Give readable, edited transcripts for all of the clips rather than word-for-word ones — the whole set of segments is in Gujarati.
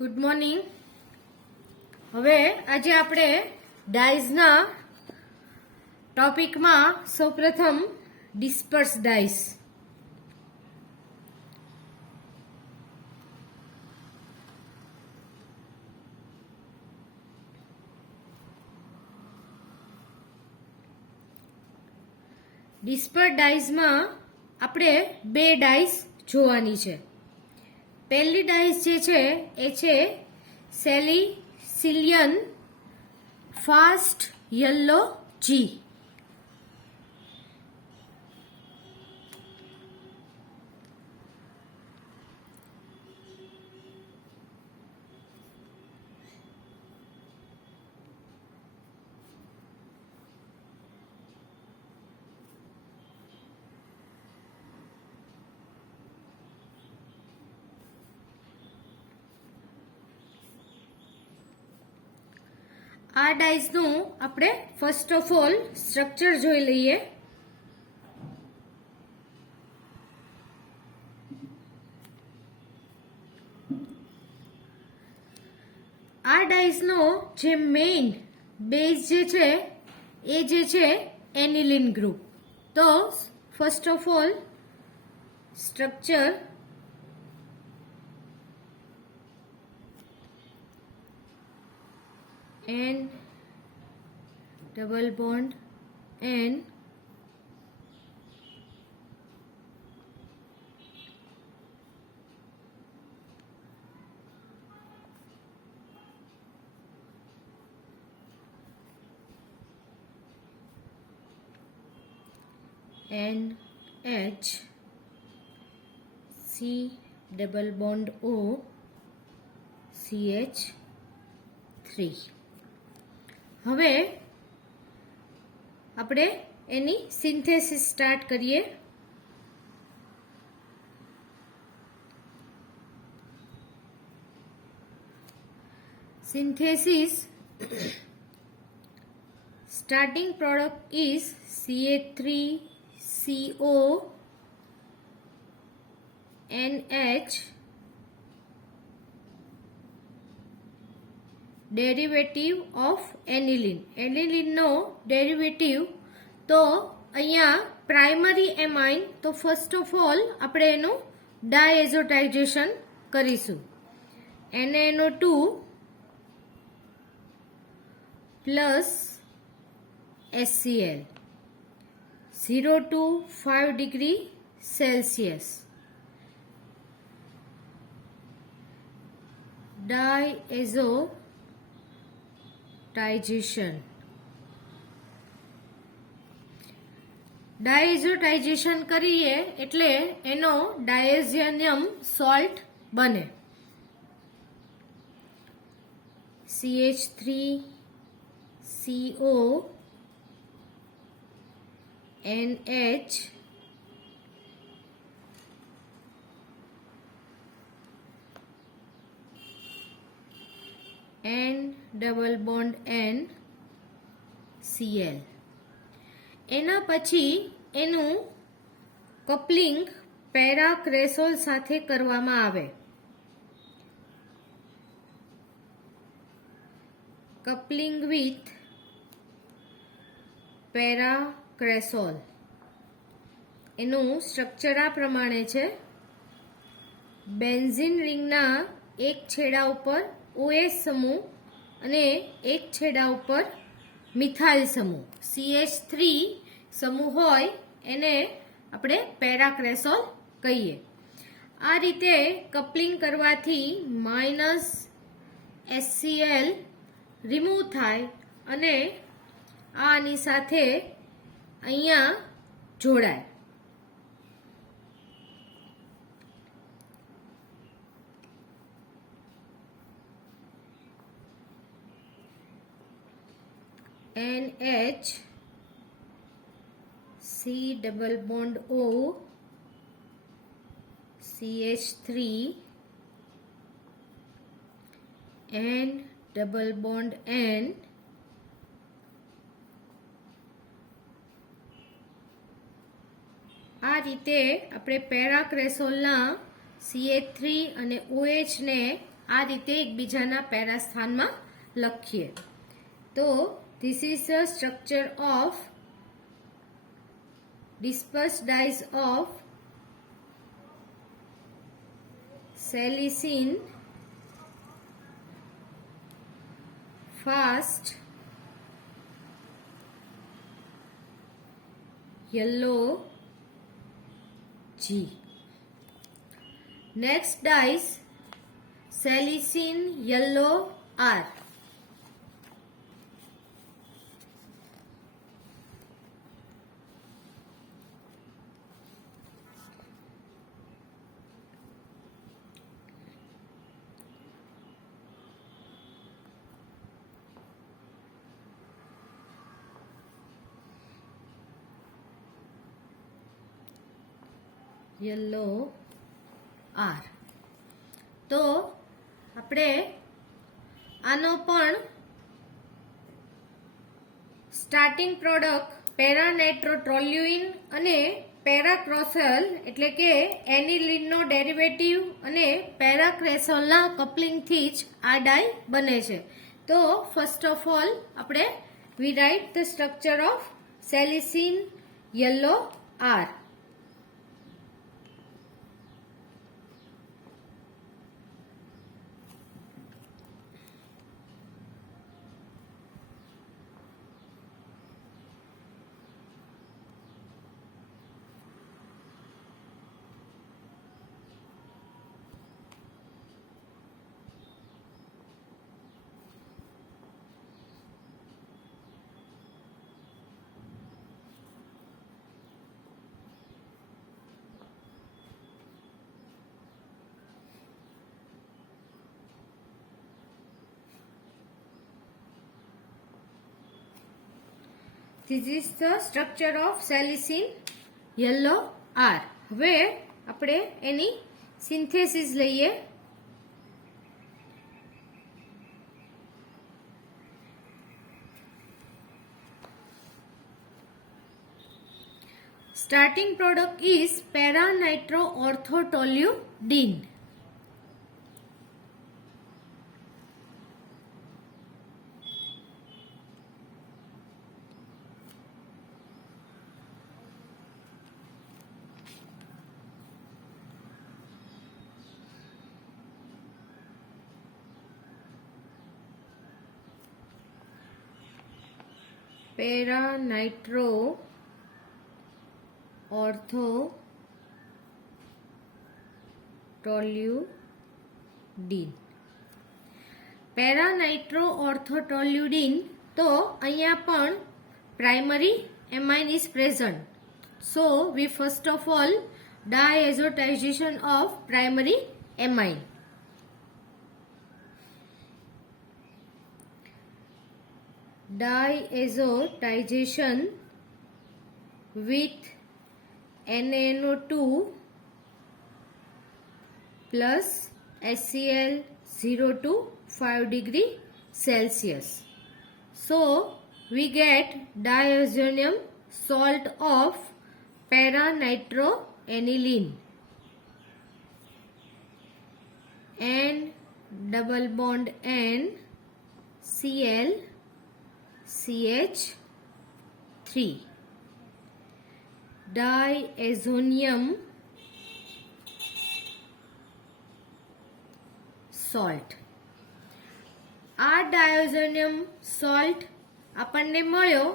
Good morning. હવે આજે આપણે ડાઈઝના ટોપિકમાં સૌપ્રથમ ડિસ્પર્સ ડાઈસ. ડિસ્પર્સ ડાઈઝમાં આપણે બે ડાઈસ જોવાની છે. પહેલી ડાઈસ જે છે એ છે સેલિસિલિયન ફાસ્ટ યલો જી. આ ડાઈઝનું આપણે ફર્સ્ટ ઓફ ઓલ સ્ટ્રક્ચર જોઈ લઈએ. આ ડાઈઝનો જે મેઇન બેઝ જે છે એ જે છે એનિલિન ગ્રુપ. તો first of all structure N double bond N NH C double bond O CH3. હવે આપણે એની સિન્થેસિસ સ્ટાર્ટ કરીએ. Synthesis starting product is CH3CO NH derivative of aniline. એનિલિનનો ડેરિવેટિવ તો અહીંયા પ્રાઇમરી એમાઇન. તો ફર્સ્ટ ઓફ ઓલ આપણે એનું ડાયએઝોટાઇઝેશન કરીશું. NaNO2 plus HCl 0 to 5 degree Celsius. Diazotization કરીએ એટલે એનો ડાયઝોનિયમ સોલ્ટ બને. CH3CO NH N double bond N Cl. એના પછી એનું કપલિંગ પેરાક્રેસોલ સાથે કરવામાં આવે. Coupling with paracresol. એનું સ્ટ્રક્ચર આ પ્રમાણે છે. બેન્ઝીન રિંગના એક છેડા ઉપર OH સમૂહ અને એક છેડા ઉપર મિથાઇલ સમૂહ CH3 સમૂહ હોય એને આપણે પેરાક્રેસોલ કહીએ. આ રીતે કપલિંગ કરવાથી માઇનસ HCl રિમૂવ થાય અને આની સાથે અહીંયા જોડાય. NH C double bond O CH3 N double bond N આ રીતે આપણે પેરાક્રેસોલના CH3 અને OH ને આ રીતે એકબીજાના પેરા સ્થાનમાં લખીએ તો this is the structure of dispersed dyes of salicin fast yellow G. Next dyes salicin yellow R. Yellow R તો આપણે આનો પણ સ્ટાર્ટિંગ પ્રોડક્ટ પેરાનાઇટ્રોટોલ્યુઇન અને પેરાક્રોસોલ એટલે કે એનિલિનનો ડેરિવેટિવ અને પેરાક્રેસોલના કપલિંગથી જ આ ડાય બને છે તો ફર્સ્ટ ઓફ ઓલ આપણે we write the structure of salicin yellow R. This is the structure of salicin yellow R. હવે આપણે એની સિન્થેસિસ લઈએ. Starting product is para-nitroorthotoluidine. Paranitroorthotoluidine. Paranitroorthotoluidine તો અહીંયા પણ primary amine is present. So we first of all diazotization of primary amine. Diazotization with NaNO2 plus HCl 0 to 5 degree Celsius. So we get diazonium salt of para-nitroaniline and double bond N Cl CH3 diazonium salt. આ ડાયોઝોનિયમ સોલ્ટ આપણને મળ્યો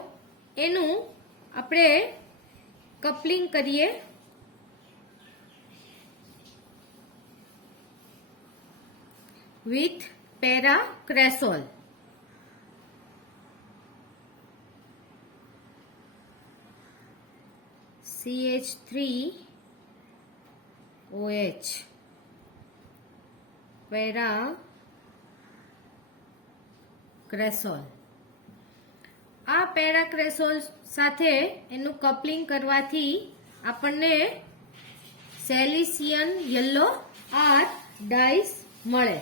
એનું આપણે કપલિંગ કરીએ. with paracresol. CH3OH પેરાક્રેસોલ. આ પેરાક્રેસોલ સાથે એનું કપલિંગ કરવાથી આપણને સેલિસિયન યલો આર ડાઈસ મળે.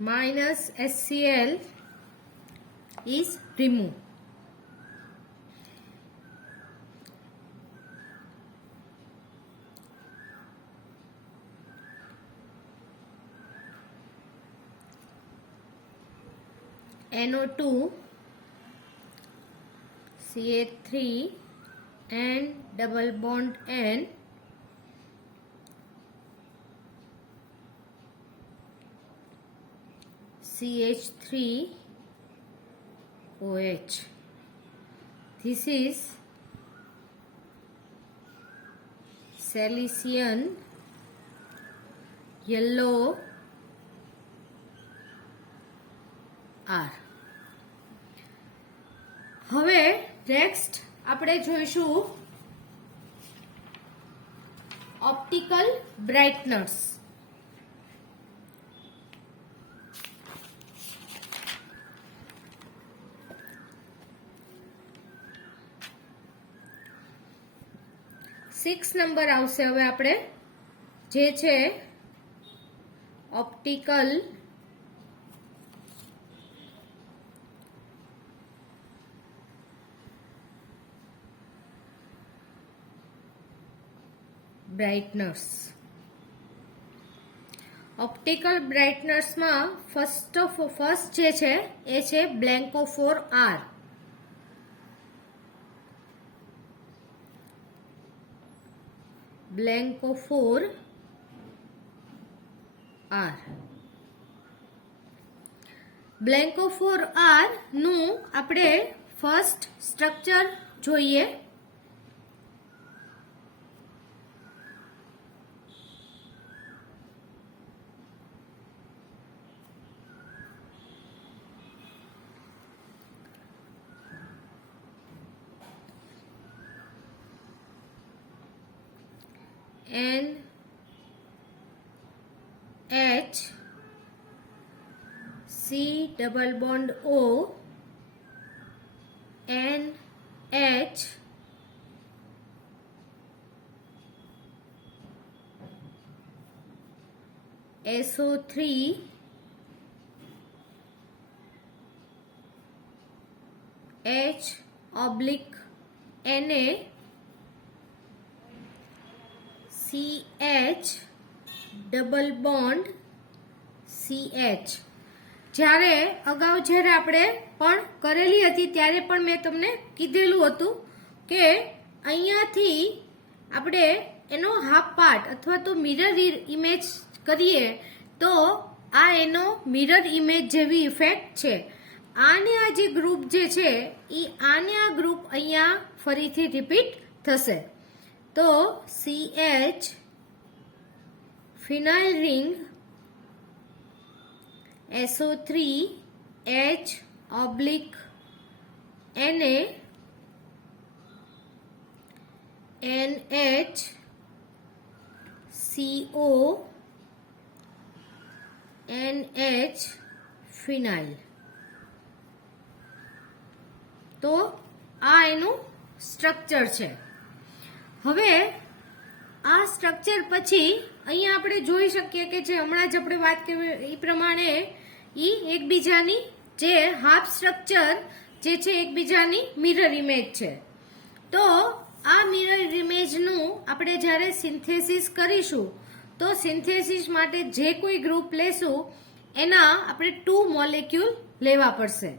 minus HCl is removed. NO2, CH3 and double bond N, CH3 OH. This is Silesian yellow R. હવે નેક્સ્ટ આપણે જોઈશું ઓપ્ટિકલ બ્રાઇટનર્સ. સિક્સ નંબર આવશે હવે આપણે, જે છે ઓપ્ટિકલ બ્રાઇટનર્સ. ઓપ્ટિકલ બ્રાઇટનર્સમાં ફર્સ્ટ જે છે એ છે બ્લેન્કોફોર R. બ્લેન્કોફોર R. બ્લેન્કોફોર R નું આપણે ફર્સ્ટ સ્ટ્રક્ચર જોઈએ. NH C double bond O NH SO3 H oblique Na CH double bond CH. જ્યારે અગાઉ જ્યારે આપણે પણ કરેલી હતી ત્યારે પણ મેં તમને કીધેલું હતું કે અહીંયાથી આપણે એનો હાફ પાર્ટ અથવા તો મિરર ઇમેજ કરીએ તો આ એનો મિરર ઇમેજ જેવી ઇફેક્ટ છે. આને આ જે ગ્રુપ જે છે એ આને આ ગ્રુપ અહીંયા ફરીથી રિપીટ થશે. તો CH phenyl ring SO3 H oblique Na NH CO NH phenyl. તો આ એનું સ્ટ્રક્ચર છે. હવે આ સ્ટ્રક્ચર પછી અહીંયા આપણે જોઈ શકીએ કે જે હમણાં જ આપણે વાત કરી એ પ્રમાણે એ એકબીજાની જે હાફ સ્ટ્રક્ચર જે છે એકબીજાની મિરર ઇમેજ છે. તો આ મિરર ઇમેજનું આપણે જ્યારે સિન્થેસિસ કરીશું તો સિન્થેસિસ માટે જે કોઈ ગ્રુપ લેશું એના આપણે 2 મોલેક્યુલ લેવા પડશે.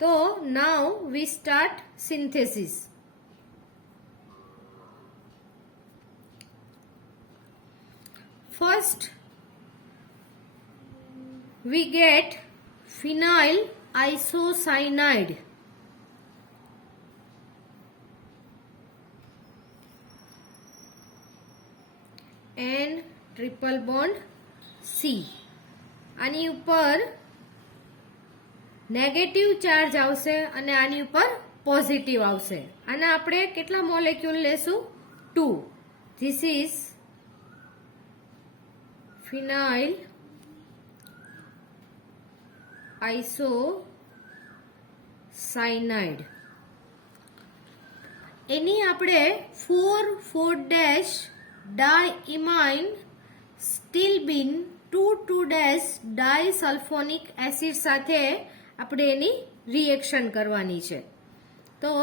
તો now we start synthesis. First, we get phenyl isocyanide. And triple bond C. આની ઉપર નેગેટિવ ચાર્જ આવશે અને આની ઉપર પોઝિટિવ આવશે. આના આપણે કેટલા મોલેક્યુલ લેશું? 2. This is phenyl isocyanide. એની આપણે 4,4- ડાયઇમાઇન સ્ટીલ્બીન ડાયસલ્ફોનિક એસિડ સાથે આપણે એની રિએક્શન કરવાની છે. તો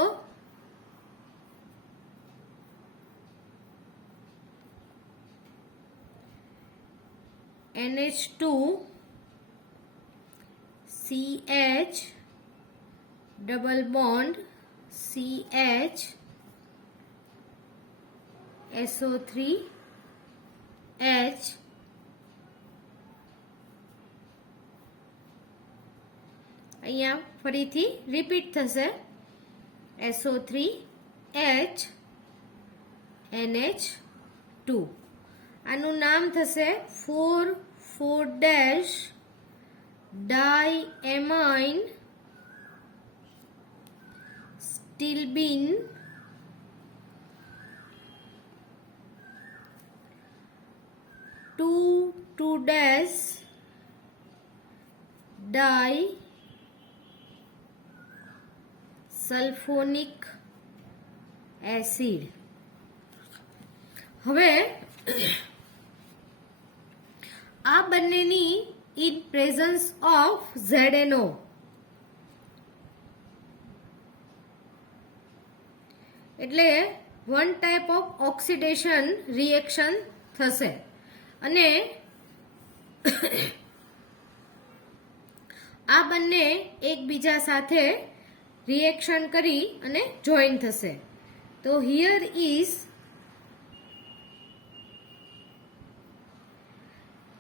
NH2 CH double bond CH SO3 H અહીંયા ફરીથી રિપીટ થશે SO3 H NH2. આનું નામ થશે 4,4- ડાયએમાઇન સ્ટીલ્બીન two dash ડાયસલ્ફોનિક એસિડ. હવે આ બંનેની ઇન પ્રેઝન્સ ઓફ ZNO એટલે one type of oxidation reaction થશે અને આ બંને એકબીજા સાથે રિએક્શન કરી અને જોઈન થશે. તો here is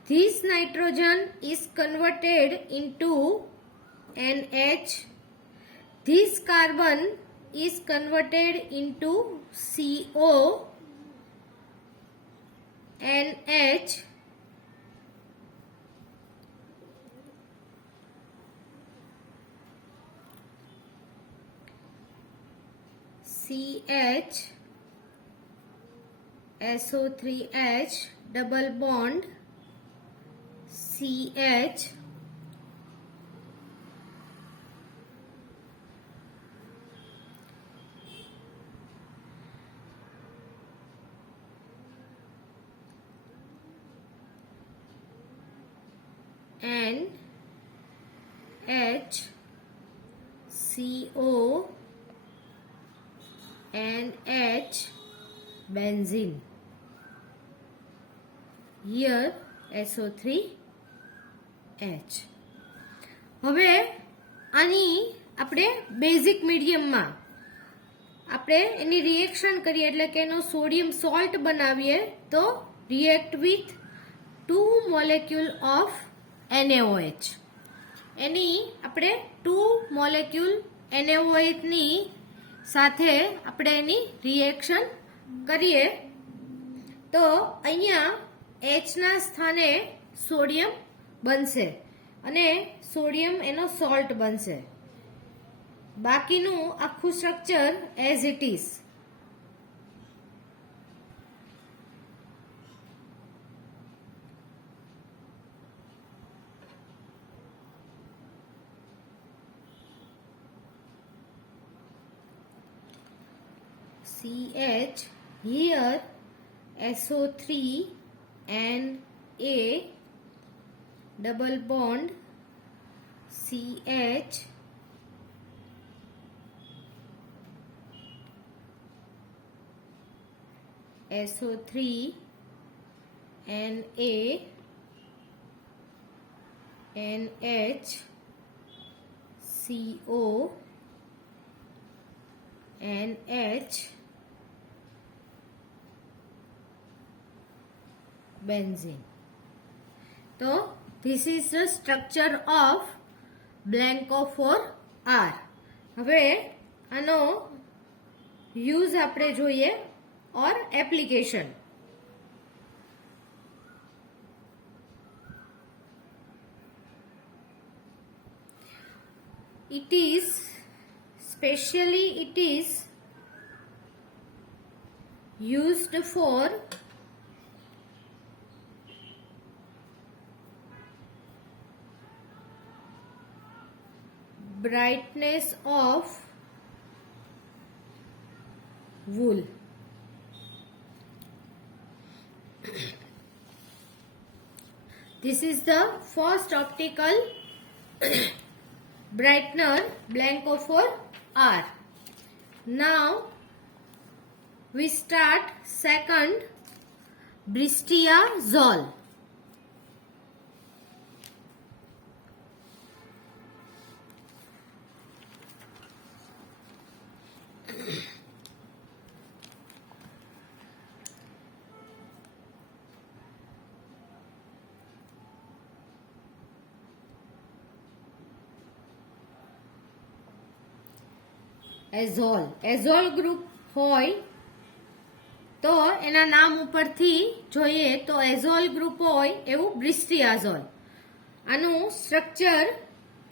this nitrogen is converted into NH. This carbon is converted into CO, NH, CH, SO3H, double bond, CH, NH, CO, NH, benzene. Here SO3H. હવે આની આપણે બેઝિક મીડિયમમાં આપણે એની રિએક્શન કરીએ એટલે કે એનો સોડિયમ સોલ્ટ બનાવીએ તો react with 2 molecule of NaOH. એની આપણે 2 મોલેક્યુલ NaOH ની સાથે આપણે એની રિએક્શન કરીએ તો અહીંયા H ના સ્થાને સોડિયમ બનશે અને સોડિયમ એનો સોલ્ટ બનશે. બાકીનું આખું structure as it is. CH here SO3 Na double bond CH SO3 Na NH CO NH benzene. So this is the structure of blanco for R. હવે આનો યુઝ આપણે જોઈએ or application. It is used for brightness of wool. This is the first optical brightener Blanco for R. Now we start second Bristiazole. Azole group હોય તો એના નામ ઉપરથી જોઈએ તો એઝોલ ગ્રુપ હોય એવું બ્રિસ્ટિયાઝોલ. આનું સ્ટ્રક્ચર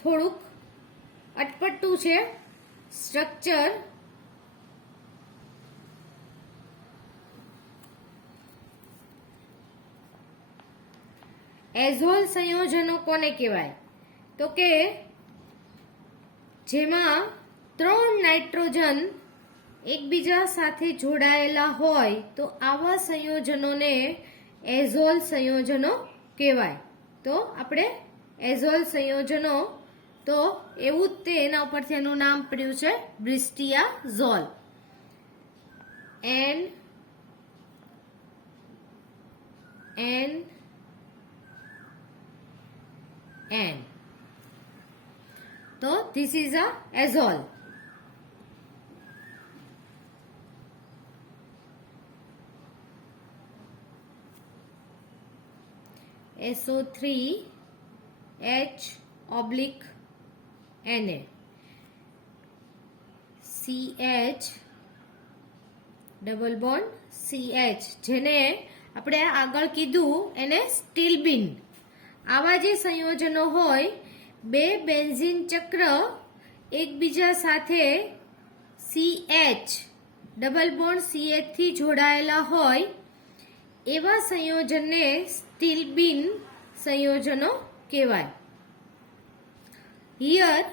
થોડુંક અટપટું છે. સ્ટ્રક્ચર એઝોલ સંયોજનો કોને કહેવાય તો કે જેમાં 3 નાઇટ્રોજન એકબીજા સાથે જોડાયેલા હોય તો આવા સંયોજનોને એઝોલ સંયોજનો કહેવાય. તો આપણે એઝોલ સંયોજનો તો એવું જ તે એના ઉપરથી એનું નામ પડ્યું છે બ્રિસ્ટિયાઝોલ. N તો this is a azole. SO3H/Na CH double bond CH જેને આપણે આગળ કીધું એને સ્ટીલ્બીન. આવા જે સંયોજનો હોય બે બેન્ઝીન ચક્ર એકબીજા સાથે CH ડબલ બોન્ડ CH થી જોડાયેલા હોય એવા સંયોજનને સ્ટીલ્બીન સંયોજનો કહેવાય. Here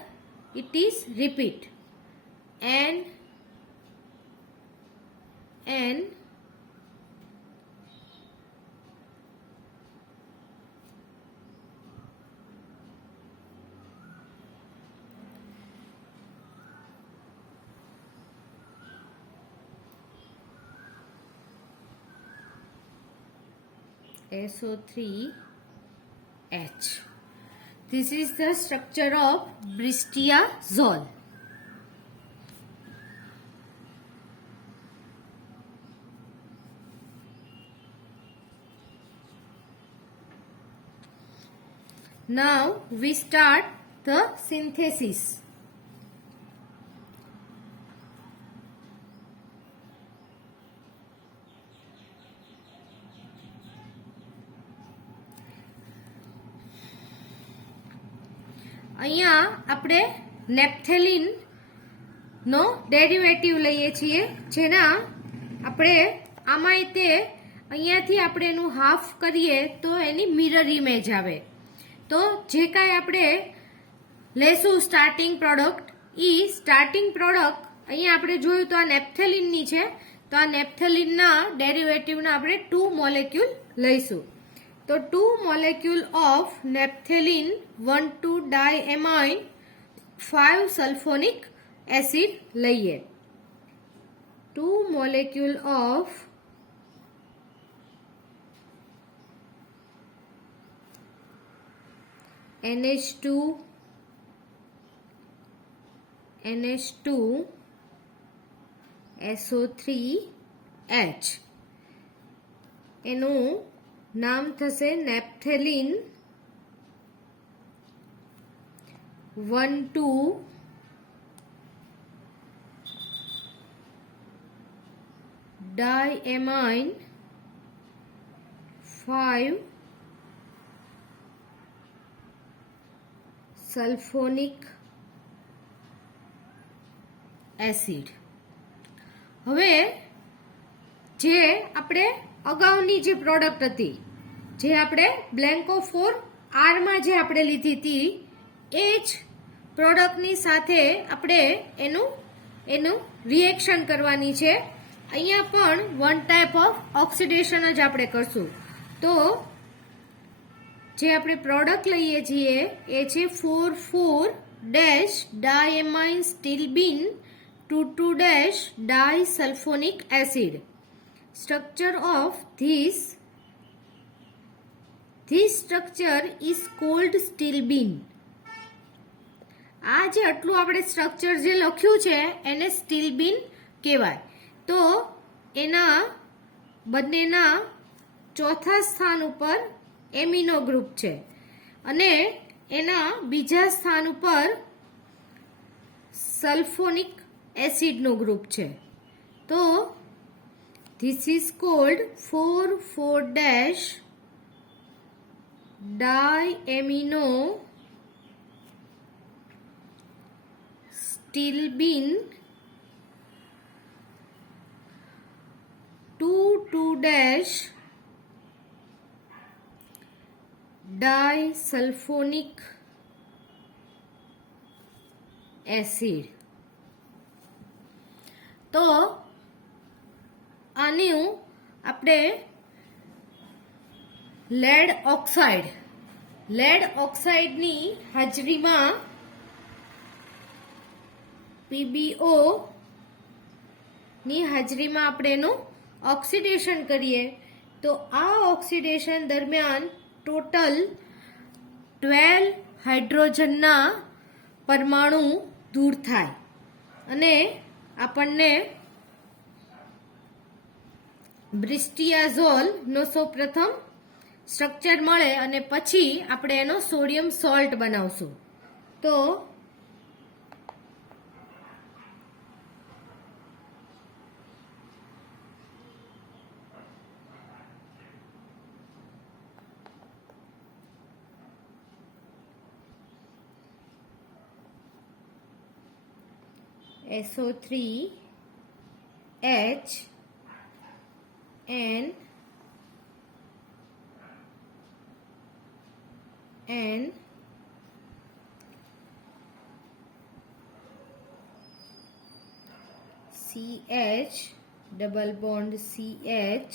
it is repeat N SO3H. This is the structure of Bristiazole. Now we start the synthesis. અહીંયા આપણે નેપ્થેલિન નો ડેરિવેટિવ લઈએ છીએ જેના આપણે આમાં તે અહીંયાથી આપણે એનું હાફ કરીએ તો એની મિરર ઇમેજ આવે. તો જે કાંઈ આપણે લેશું સ્ટાર્ટિંગ પ્રોડક્ટ સ્ટાર્ટિંગ પ્રોડક્ટ અહીંયા આપણે જોયું તો આ નેપ્થેલિનની છે. તો આ નેપ્થેલિનના ડેરિવેટિવના આપણે 2 મોલેક્યુલ લઈશું. તો 2 molecule of naphthalene 1,2-diamine 5 sulfonic acid લઈએ. 2 molecule of NH2 SO3H એનું નામ થશે નેપ્થેલિન 1,2-diamine 5 sulfonic acid. હવે જે આપણે અગાઉની જે પ્રોડક્ટ હતી જે આપણે બ્લેન્કો ફોર આર માં જે આપણે લીધી હતી એ જ પ્રોડક્ટની સાથે આપણે એનું રિએક્શન કરવાની છે. અહીંયા પણ વન ટાઈપ ઓફ ઓક્સિડેશન જ આપણે કરશું. તો જે આપણે પ્રોડક્ટ લઈએ છીએ એ છે 4,4-ડાયએમાઇન સ્ટીલ્બીન 2,2-ડાયસલ્ફોનિક acid. Structure of this structure is called stilbene. આ જે આટલું આપણે સ્ટ્રક્ચર જે લખ્યું છે એને સ્ટીલ્બીન કહેવાય. તો એના બંનેના ચોથા સ્થાન ઉપર એમિનો ગ્રુપ છે અને એના બીજા સ્થાન ઉપર સલ્ફોનિક એસિડનો ગ્રુપ છે. તો this is called 4,4-diamino stilbene 2,2-disulfonic acid. તો આનું આપણે લેડ ઓક્સાઇડની હાજરીમાં PbO ની હાજરીમાં આપણે એનું ઓક્સિડેશન કરીએ તો આ ઓક્સિડેશન દરમિયાન ટોટલ 12 હાઇડ્રોજનના પરમાણુ દૂર થાય અને આપણને બ્રિસ્ટિયાઝોલ નો સૌપ્રથમ સ્ટ્રક્ચર મળે અને પછી આપણે એનો સોડિયમ સોલ્ટ બનાવશું. તો SO3H and CH double bond CH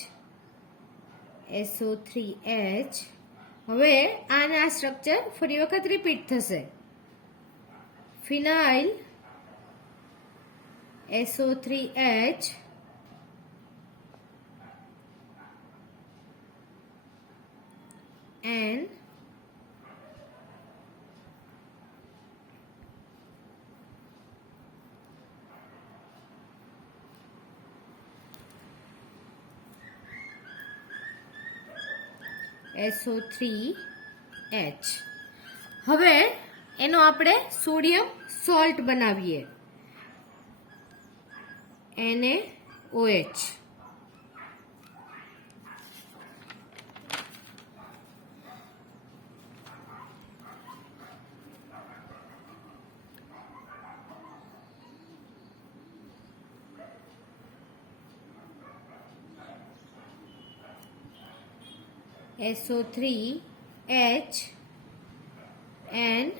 SO3H. હવે આના સ્ટ્રક્ચર ફરી વખત રિપીટ થશે. ફિનાઇલ SO3H and SO3H. હવે એનો આપણે સોડિયમ સોલ્ટ બનાવીએ NaOH. SO3H and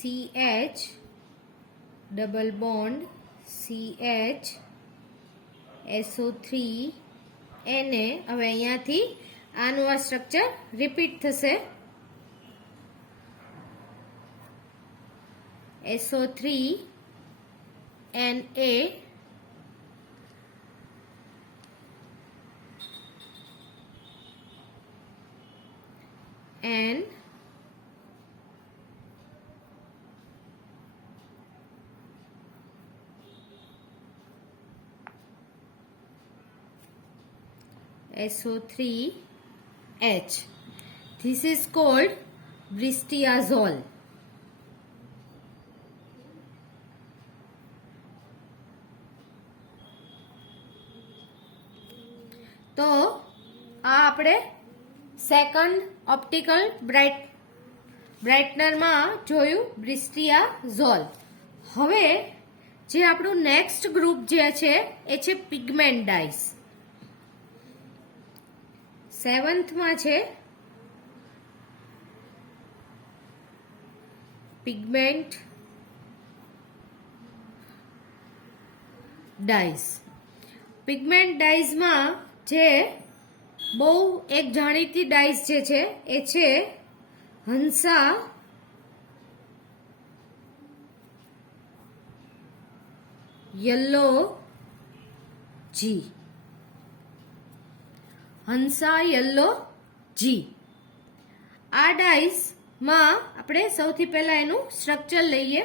CH double bond CH SO3 Na. હવે અહીંયાથી આનું આ સ્ટ્રક્ચર રિપીટ થશે. SO3 Na and SO3H. This is called bristiazole. તો આ આપણે સેકન્ડ ઓપ્ટિકલ બ્રાઇટનરમાં જોયું બ્રિસ્ટિયાઝોલ. હવે જે આપણું નેક્સ્ટ ગ્રુપ જે છે એ છે પિગમેન્ટ ડાઇસ. 7th માં છે પિગમેન્ટ ડાઈઝ. પિગમેન્ટ ડાઈઝમાં જે બહુ એક જાણીતી ડાઈઝ જે છે એ છે હંસા યલો જી. હંસા યલો જી. આ ડાઈઝમાં આપણે સૌથી પહેલા એનું સ્ટ્રક્ચર લઈએ.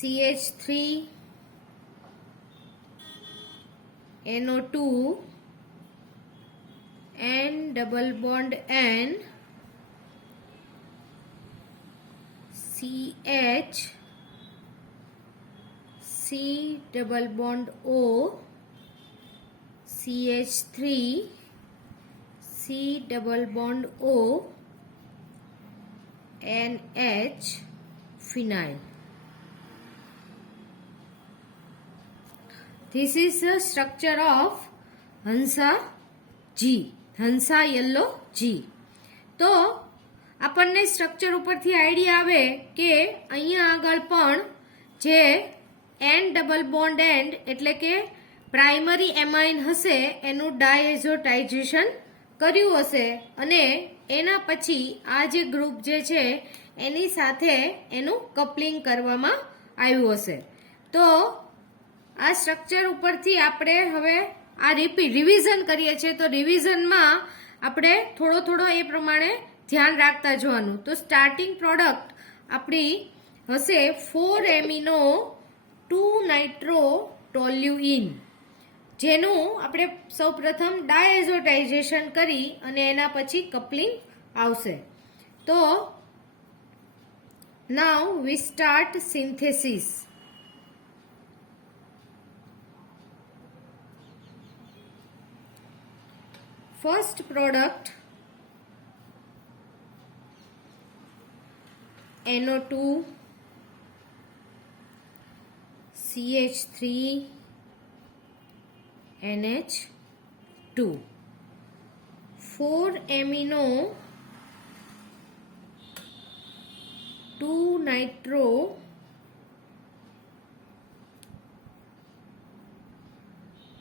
CH3 NO2 N double bond N CH C double bond O CH3 C double bond O NH phenyl. This is the structure of Hansa G. Hansa yellow G. તો આપણને સ્ટ્રક્ચર ઉપરથી આઈડિયા આવે કે અહીંયા આગળ પણ જે N ડબલ બોન્ડ એન્ડ એટલે કે પ્રાઇમરી એમાઇન હશે એનું ડાયએઝોટાઇઝેશન કર્યું હશે અને એના પછી આ જે ગ્રુપ જે છે એની સાથે એનું કપલિંગ કરવામાં આવ્યું હશે. તો આ સ્ટ્રક્ચર ઉપરથી આપણે હવે આ રિવિઝન કરીએ છીએ. તો રિવિઝનમાં આપણે થોડો એ પ્રમાણે ધ્યાન રાખતા જવાનું. તો સ્ટાર્ટિંગ પ્રોડક્ટ આપણી હશે 4 એમિનો 2 નાઇટ્રો ટોલ્યુઇન, જેનું આપણે સૌપ્રથમ ડાયએઝોટાઇઝેશન કરી અને એના પછી કપલિંગ આવશે. તો now we start synthesis. First product NO2 CH3 NH2 4 amino 2 nitro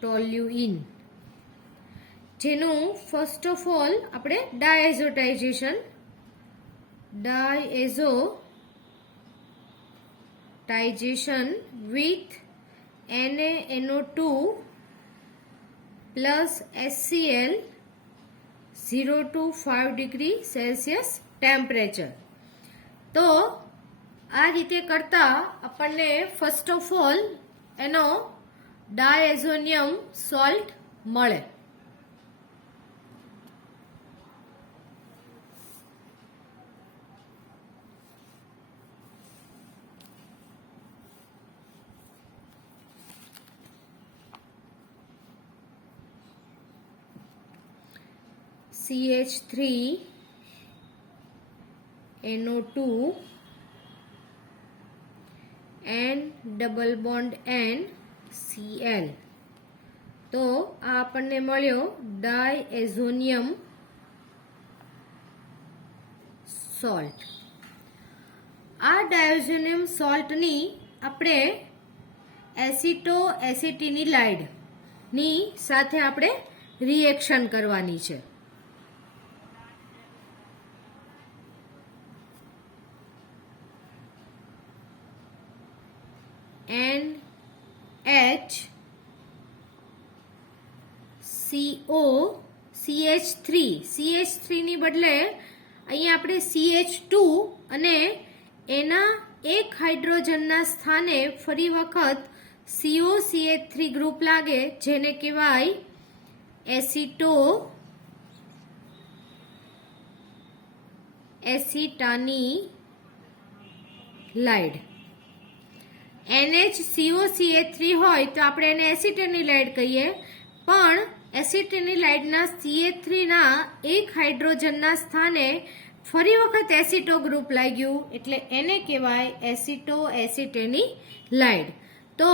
toluene, જેનું ફર્સ્ટ ઓફ ઓલ આપણે diazotization with NaNO2 plus HCl 0 to 5 degree Celsius temperature. તો આ રીતે કરતા આપણને ફર્સ્ટ ઓફ ઓલ એનો ડાયએઝોનિયમ સોલ્ટ મળે. CH3 NO2 N double bond N Cl. તો આ આપણને મળ્યો ડાયએઝોનિયમ સોલ્ટ. આ ડાયઝોનિયમ સોલ્ટની આપણે એસિટોએસિટિનિલાઇડ ની સાથે આપણે રિએક્શન કરવાની છે. NHCO CH3 ની બદલે અહીંયા આપણે CH2 અને એના એક હાઇડ્રોજનના સ્થાને ફરી વખત COCH3 ગ્રુપ લાગે, જેને કહેવાય એસિટાનિલાઇડ. NHCOCH3 હોય તો આપણે એને એસિટેનિલાઇડ કહીએ, પણ એસિટેનિલાઇડના CH3 ના એક હાઇડ્રોજનના સ્થાને ફરી વખત એસિટો ગ્રુપ લાગ્યું એટલે એને કહેવાય એસિટો એસિટેનિલાઇડ. તો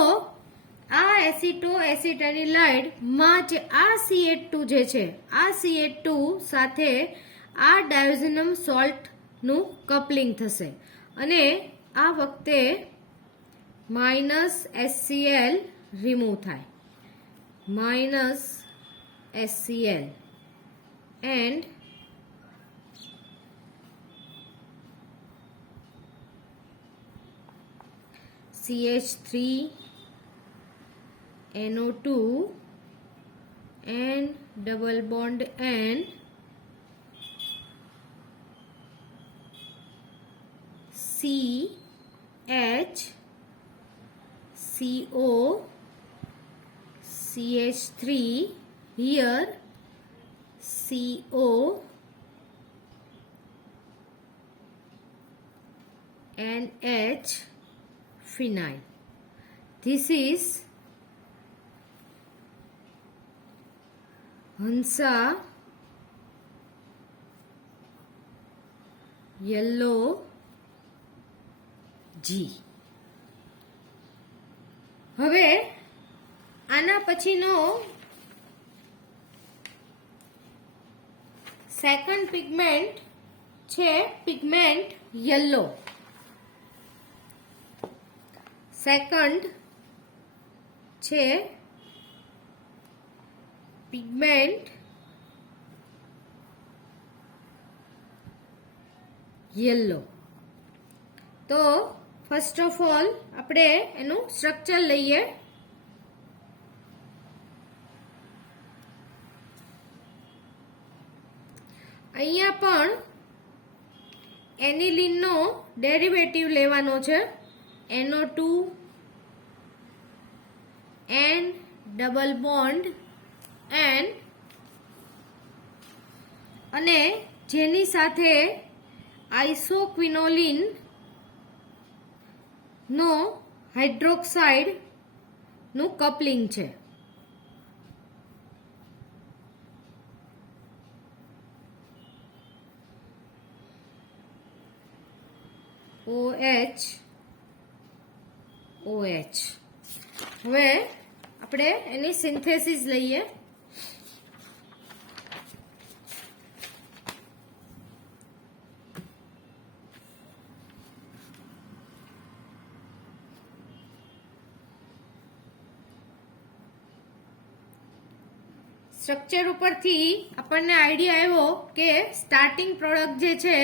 આ એસિટો એસિટેનિલાઇડ માં જે આ CH2 જે છે આ CH2 સાથે આ ડાયોઝેનમ સોલ્ટ નું કપલિંગ થશે અને આ વખતે -HCl રિમૂવ થાય, -HCl and CH3 NO2 and double bond N CH CO CH3 here CO NH phenyl. This is Hansa yellow G. હવે આના પછીનો સેકન્ડ પિગમેન્ટ છે પિગમેન્ટ યલો. સેકન્ડ છે પિગમેન્ટ યલો. તો ફર્સ્ટ ઓફ ઓલ આપણે એનું સ્ટ્રક્ચર લઈએ. અહીંયા પણ એનિલિનનો ડેરિવેટિવ લેવાનો છે, NO2 N double bond N અને જેની સાથે આઇસોક્વિનોલિન નો હાઇડ્રોક્સાઇડ નું કપલિંગ છે. OH OH. હવે આપણે એની સિન્થેસિસ લઈએ. સ્ટ્રક્ચર ઉપરથી આપણને આઈડિયા આવ્યો કે સ્ટાર્ટિંગ પ્રોડક્ટ જે છે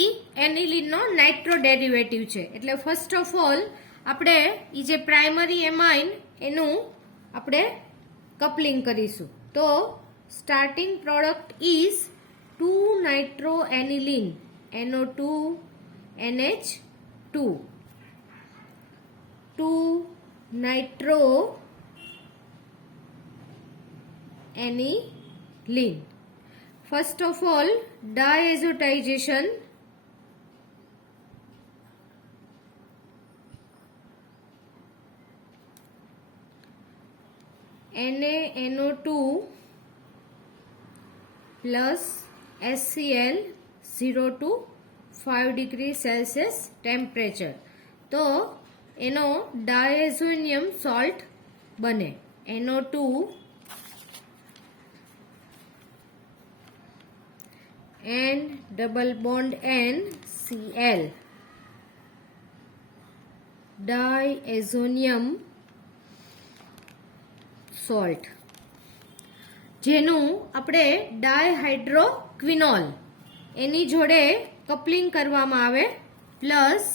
ઈ એનિલિનનો નાઇટ્રો ડેરિવેટિવ છે. એટલે ફર્સ્ટ ઓફ ઓલ આપણે ઈ જે પ્રાઇમરી એમાઇન એનું આપણે કપલિંગ કરીશું. તો starting product is 2 nitro aniline NO2 NH2 2 nitro aniline. First of all diazotization NaNO2 plus HCl 0 to 5 degree Celsius temperature. તો એનો ડાયઝોનિયમ સોલ્ટ બને NO2 and double bond N Cl diazonium salt, જેનું આપણે ડાયહાઇડ્રોક્વિનોલ એની જોડે કપલિંગ કરવામાં આવે પ્લસ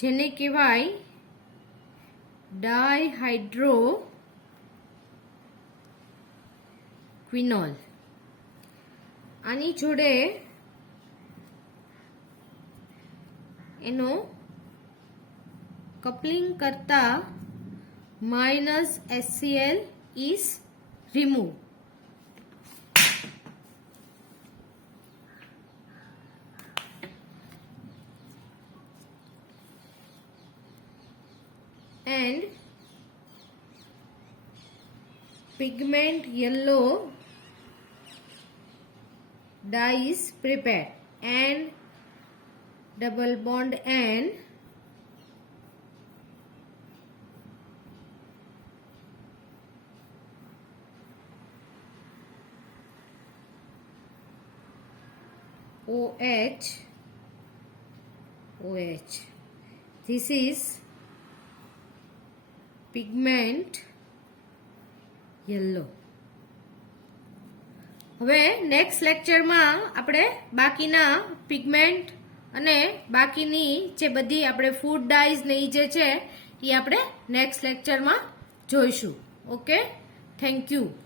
જેને કહેવાય ડાયહાઇડ્રોક્વિનોલ. આની જોડે એનો કપલિંગ કરતા -HCl is removed. and pigment yellow dye is prepared, and double bond and OH. This is pigment yellow. હવે નેક્સ્ટ લેક્ચરમાં આપણે બાકીના પિગમેન્ટ અને બાકીની જે બધી આપણે ફૂડ ડાઈઝ ને એ જે છે એ આપણે નેક્સ્ટ લેક્ચરમાં જોઈશું. Okay, thank you.